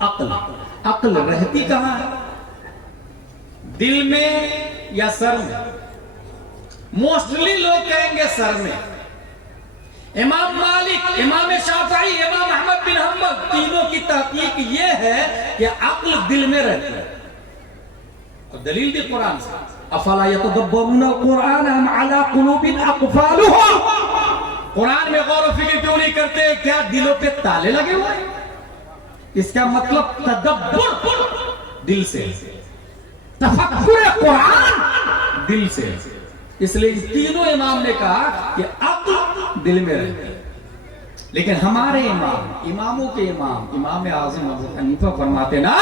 عقل. عقل رہتی کہاں ہے؟ دل میں یا سر میں؟ موسٹلی لوگ کہیں گے سر میں. امام مالک، امام شافعی، امام احمد بن حنبل تینوں کی تحقیق یہ ہے کہ عقل دل میں رہتی ہے. اور دلیل بھی قرآن سے. افلا یتدبرون القرآن ام علی قلوب اقفالها. قرآن میں غور و فکر کیوں نہیں کرتے؟ کیا دلوں پہ تالے لگے ہوئے ہیں؟ اس کا مطلب تدبر دل سے، تفکر قرآن دل سے. اس لیے ان تینوں امام نے کہا کہ عقل دل میں رہتی ہے. لیکن ہمارے اماموں کے امام اعظم ابو حنیفہ فرماتے نا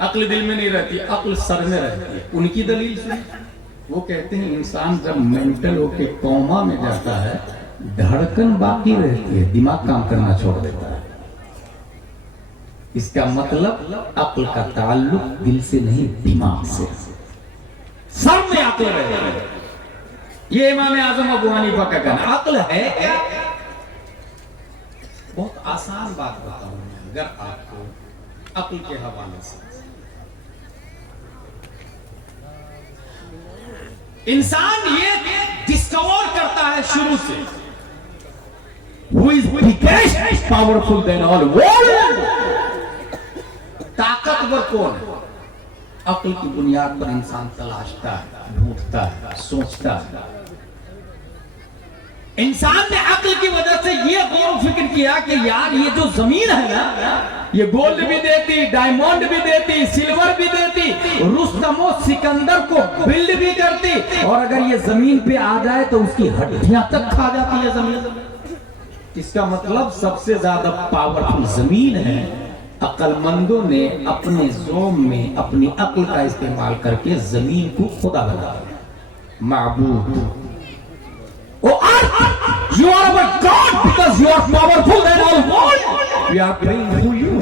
عقل دل میں نہیں رہتی، عقل سر میں رہتی ہے. ان کی دلیل سنیں. وہ کہتے ہیں انسان جب مینٹل ہو کے کوما میں جاتا ہے دھڑکن باقی رہتی ہے، دماغ کام کرنا چھوڑ دیتا ہے. اس کا مطلب عقل کا تعلق دل سے نہیں دماغ سے، سر میں عقل رہتی ہے. یہ امام اعظم ابو حنیفہ کا کہنا. عقل ہے کیا؟ بہت آسان بات بتاؤں میں اگر آپ کو عقل کے حوالے سے. انسان یہ ڈسکور کرتا ہے شروع سے who is biggest powerful than all world. طاقتور کون ہے؟ عقل کی بنیاد پر انسان تلاشتا ہے، ڈھونڈتا ہے، سوچتا ہے. انسان نے عقل کی وجہ سے یہ غور و فکر کیا کہ یار یہ جو زمین ہے نا یہ گولڈ بھی دیتی، ڈائمنڈ بھی دیتی، سلور بھی دیتی، رستم و سکندر کو بلڈ بھی کرتی، اور اگر یہ زمین پہ آ جائے تو اس کی ہڈیاں تک کھا جاتی ہے زمین. اس کا مطلب سب سے زیادہ پاورفل زمین ہے. عقل مندوں نے اپنے زوم میں اپنی عقل کا استعمال کر کے زمین کو خدا بنا دیا، معبود. You are our God because you are powerful than all world. We are praying to you.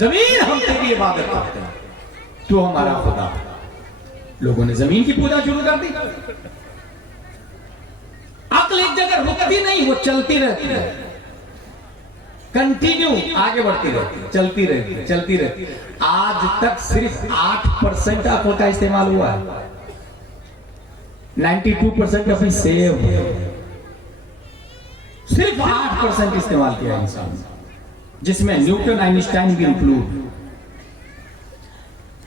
زمین ہم تیری عبادت کرتے ہیں، تو ہمارا خدا. لوگوں نے زمین کی پوجا شروع کر دی. عقل ایک جگہ رکتی نہیں، وہ چلتی رہتی ہے، کنٹینیو آگے بڑھتی رہتی ہے، چلتی رہتی ہے، چلتی رہتی ہے. آج تک صرف 8% عقل کا استعمال ہوا ہے، 92% ابھی سیو ہے. صرف 8% استعمال کیا انسان، جس میں نیوٹن آئنسٹائن بھی انکلوڈ.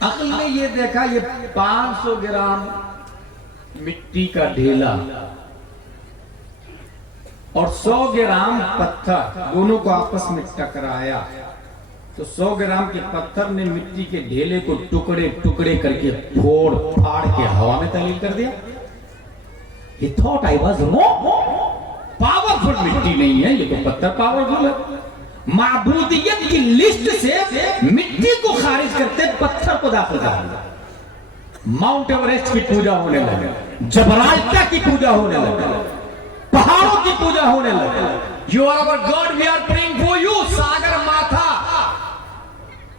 عقل نے یہ دیکھا یہ 500 گرام مٹی کا ڈھیلا اور 100 گرام پتھر دونوں کو آپس میں ٹکرایا تو 100 گرام کے پتھر نے مٹی کے ڈھیلے کو ٹکڑے ٹکڑے کر کے پھوڑ پھاڑ کے ہوا میں تبدیل کر دیا. He thought I was wrong. Powerful مٹی نہیں ہے یہ تو پتھر پاورفل ہے. معبودیت کی لسٹ سے مٹی کو خارج کرتے پتھر کو داخل کر دیا. ماؤنٹ ایوریسٹ کی پوجا ہونے لگا، جبرالٹر کی پوجا ہونے لگا، پہاڑوں کی پوجا ہونے لگا. You are our God, we are praying for you. ساگر ماتھا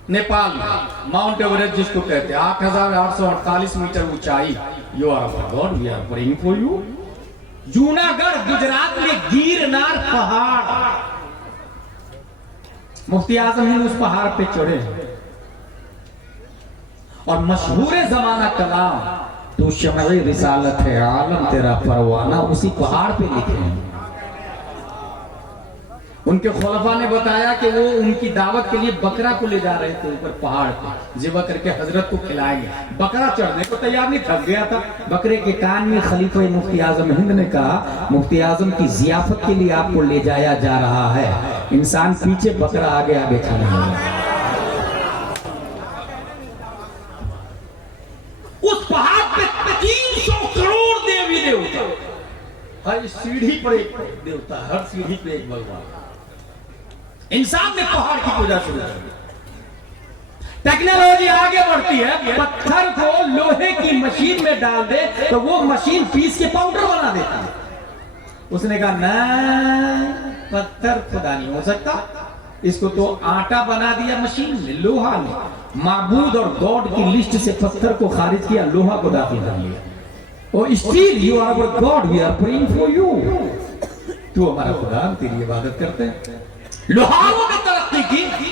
نیپال میں ماؤنٹ ایوریسٹ جس کو کہتے ہیں 8848 میٹر اونچائی. You are our God, we are praying for you. Junagadh Gujarat میں گیرنار پہاڑ، مفتی اعظم ہند اس پہاڑ پہ چڑھے اور مشہور زمانہ کلام تو شمع رسالت ہے عالم تیرا پروانہ اسی پہاڑ پہ لکھے ہیں. ان کے خلفاء نے بتایا کہ وہ ان کی دعوت کے لیے بکرا کو لے جا رہے تھے اوپر پہاڑ پہ، ذبح کر کے حضرت کو کھلائیں گے. بکرا چڑھنے کو تیار نہیں، تھک گیا تھا. بکرے کے کان میں خلیفہ مفتی اعظم ہند نے کہا مفتی اعظم کی ضیافت کے لیے آپ کو لے جایا جا رہا ہے. انسان پیچھے، بکرا آگے آگے چلنے لگا. اس پہاڑ پہ 300 کروڑ دیوی دیوتا، ہر سیڑھی پر ایک دیوتا، ہر سیڑھی پہ ایک بھگوان. انسان نے پہاڑ کی پوجا شروع کر دی. ٹیکنالوجی آگے بڑھتی ہے، پتھر کو لوہے کی مشین میں ڈال دے تو وہ مشین پیس کے پاؤڈر بنا دیتا ہے. اس نے کہا نہیں، پتھر خدا نہیں ہو سکتا، اس کو تو آٹا بنا دیا مشین میں، لوہا میں. معبود اور گاڈ کی لسٹ سے پتھر کو خارج کیا، لوہا کو داخل کر لیا. اور still you are our god we are praying for you. تو ہمارا خدا، ہم تیری عبادت کرتے ہیں. لوہاروں نے ترقی کی،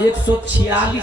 146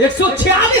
146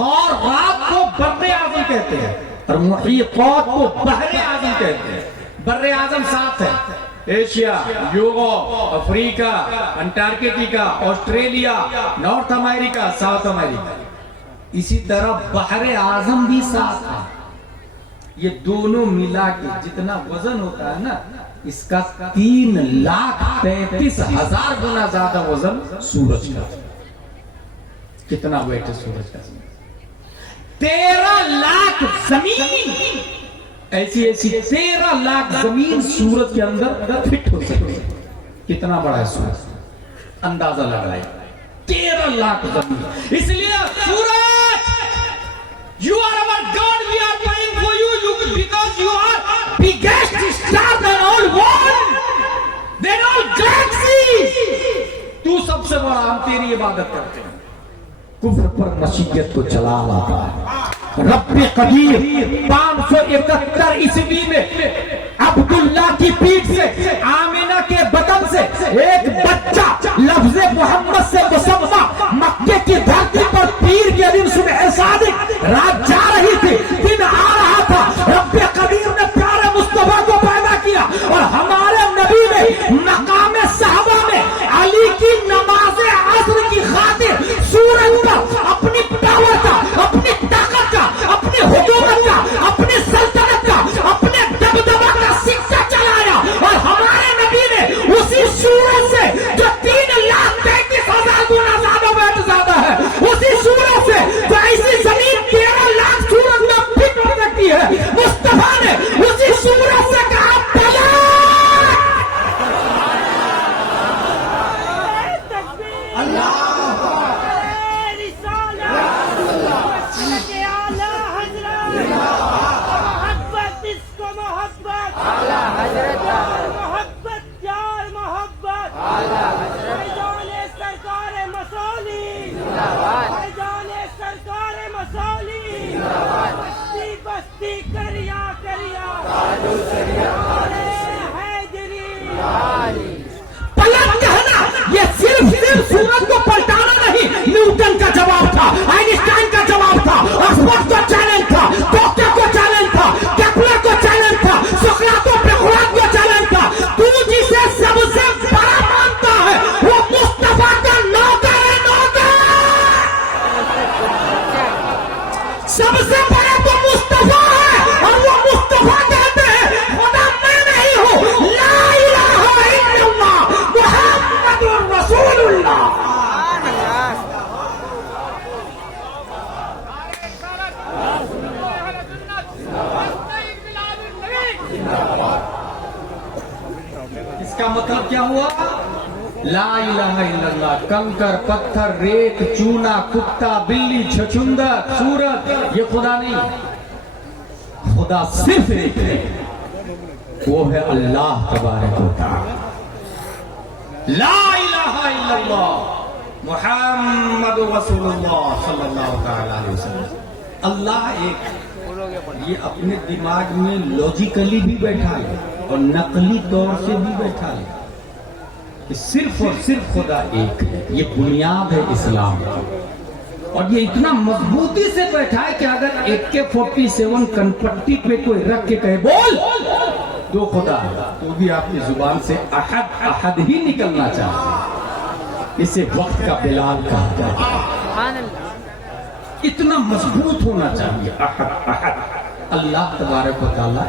اور رات کو بر اعظم کہتے ہیں اور محیطات کو بحر اعظم کہتے ہیں. بر اعظم 7 ہے: ایشیا، یوروپ، افریقہ، انٹارکٹیکا، آسٹریلیا، نارتھ امریکہ، ساؤتھ امریکہ. اسی طرح بحر اعظم بھی 7 ہے. یہ دونوں ملا کے جتنا وزن ہوتا ہے نا، اس کا 3,33,000 گنا زیادہ وزن سورج کا. کتنا ویٹ ہے سورج کا؟ 13 لاکھ زمین، ایسی 13 لاکھ زمین سورج کے اندر فٹ ہو سکتی ہے. کتنا بڑا ہے سورج؟ اندازہ لگائے 13 لاکھ زمین. اس لیے سورج، you are our God, we are praying for you, because you are biggest star than all world, than all galaxies. تو سب سے بڑا، ہم تیری عبادت کرتے ہیں. کفر پر مشیت کو چلا لاتا ہے. رب قدیر 571 عیسوی میں عبداللہ کی پیٹھ سے، آمینہ کے بطن سے ایک بچہ لفظ محمد سے مسمہ مکے کی دھرتی پر پیر کے دن صبح صادق رات جا رہی تھی، دن آ رہا تھا. رب قدیر نے پیارے مصطفیٰ کو پیدا کیا اور ہمارے نبی نے مقام صحابہ میں علی کی نماز عصر کی خاطر سورج کا، اپنی پاور کا، اپنی طاقت کا، اپنی حکومت کا، اپنی سلطنت کا، اپنے دبدبہ کا سکہ چلایا. اور ہمارے نبی نے اسی سورج سے جو 3,33,000 گنا زیادہ ویٹ زیادہ ہے، اسی سورج سے جو ایسی زمین 13 لاکھ سورج میں فٹ ہو سکتی ہے، مصطفیٰ نے اسی سورج سے کہا سورج کو پلٹانا نہیں. نیوٹن کا جواب تھا، آئنسٹائن کا جواب تھا، آکسفورڈ کا چیلنج تھا، ڈاکٹر کو چیلنج تھا، کیپلر کو چیلنج تھا، سقراط کو چیلنج تھا. تو جسے سب سے بڑا مانتا ہے وہ مصطفیٰ کا نوکر ہے. سب سے بڑا تو مصطفیٰ ہے اور وہ مصطفیٰ کہتے ہیں خدا میں نہیں ہوں، لا الہ الا اللہ محمد رسول اللہ. اس کا مطلب کیا ہوا؟ لا الہ الا اللہ. کنکر، پتھر، ریت، چونا، کتا، بلی، چھچندر، سورج، یہ خدا نہیں. خدا صرف ایک ہے، وہ ہے اللہ تبارک و تعالی. لا الہ الا اللہ محمد رسول اللہ صلی اللہ تعالی علیہ وسلم. اللہ ایک، یہ اپنے دماغ میں لوجیکلی بھی بیٹھا لے اور نقلی طور سے بھی بیٹھا لے. صرف اور صرف خدا ایک ہے. یہ بنیاد ہے اسلام کی. اور یہ اتنا مضبوطی سے بیٹھا ہے کہ اگر AK-47 کنپٹی پہ کوئی رکھ کے کہے بول دو خدا، تو بھی آپ کی زبان سے احد احد ہی نکلنا چاہتے ہیں. اسے وقت کا بلال کہا جاتا ہے. اتنا مضبوط ہونا چاہیے. احد احد اللہ تبارک و تعالیٰ.